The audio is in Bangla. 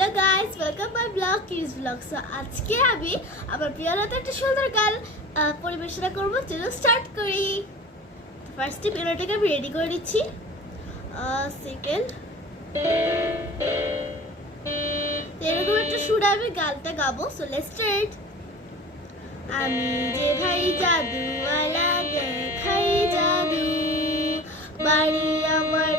Hello guys, welcome my blog kids blog. So আজকে আমি আমার প্রিয় লতা একটা সুন্দর গান পরিবেশনা করবো। চলো স্টার্ট করি। ফার্স্টে পিয়ানোটাকে আমি রেডি করে দিচ্ছি। সেকেন্ড এরকম একটা সুরে আমি গানটা গাবো। So let's start. আমি যে ভাই জাদুওয়ালা দেখাই জাদু, বাড়ি আমার